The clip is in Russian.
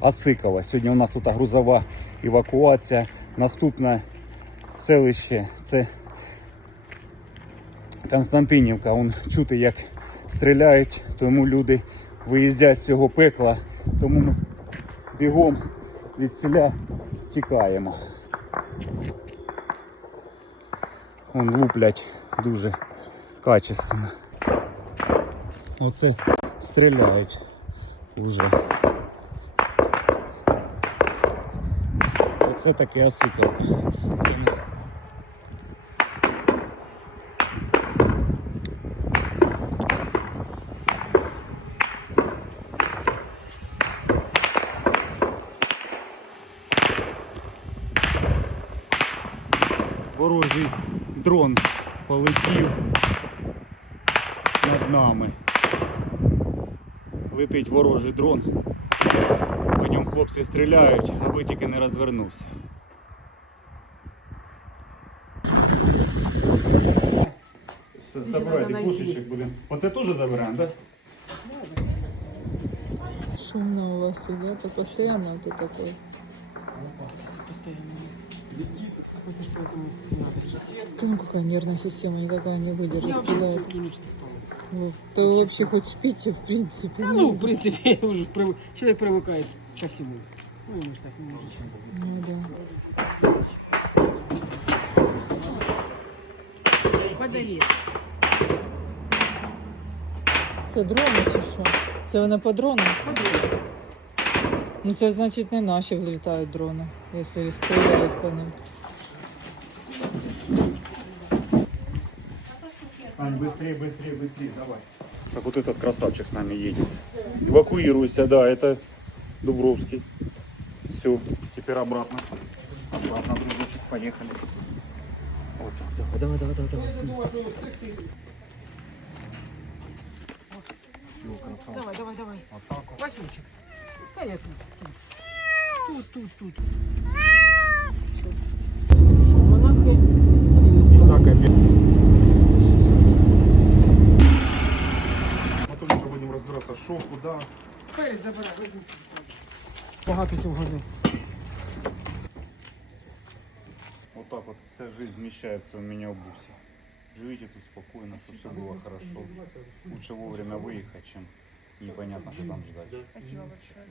Осикова. Сьогодні у нас тут грузова евакуація. Наступне селище це Константинівка. Он чути, як стріляють, тому люди виїздять з цього пекла. Тому ми бігом від селя тікаємо. Вон луплять дуже качественно. Оце стріляють уже. Оце таке осиковка. Це не... Ворожий дрон полетів над нами. Летить ворожий дрон. По ньому хлопці стріляють, аби тільки не розвернувся. Забирайте кошечок будемо. Оце теж забираємо, так? Шумно у вас тут, да? Это постоянно вот это такое. Постоянно у нас. Это ж поэтому не надо лежать. Да ну какая нервная система, никакая не Я выдержит. вообще Куда такие ночи спал. Вот. Да вы вообще хоть спите, в принципе. Ну, в принципе, уже прив- человек привыкает ко всему. Ну, мы же так не можем. Ну да. Подавец. Це дрони чи що? Це вони по дронам? Подавец. Ну це значить не наші влітають дрони, якщо стріляють по ним. Ань, быстрее, быстрее, быстрее, давай. Так вот этот красавчик с нами едет. Эвакуируйся, да, это Дубровский. Все, теперь обратно. Обратно, дружочек, поехали. Вот так. Давай, давай, давай, давай. давай. Все, красавчик. Давай, давай, давай. Вот так вот. Васильчик. Понятно. Тут, тут, тут. Так, опять. Потом уже будем разбираться, что, куда. Перед забирай, возьми. Багато чого годи. Вот так вот вся жизнь вмещается у меня в бусе. Живите тут спокойно, чтобы все было хорошо. Лучше вовремя выехать, чем непонятно, что там ждать. Спасибо большое.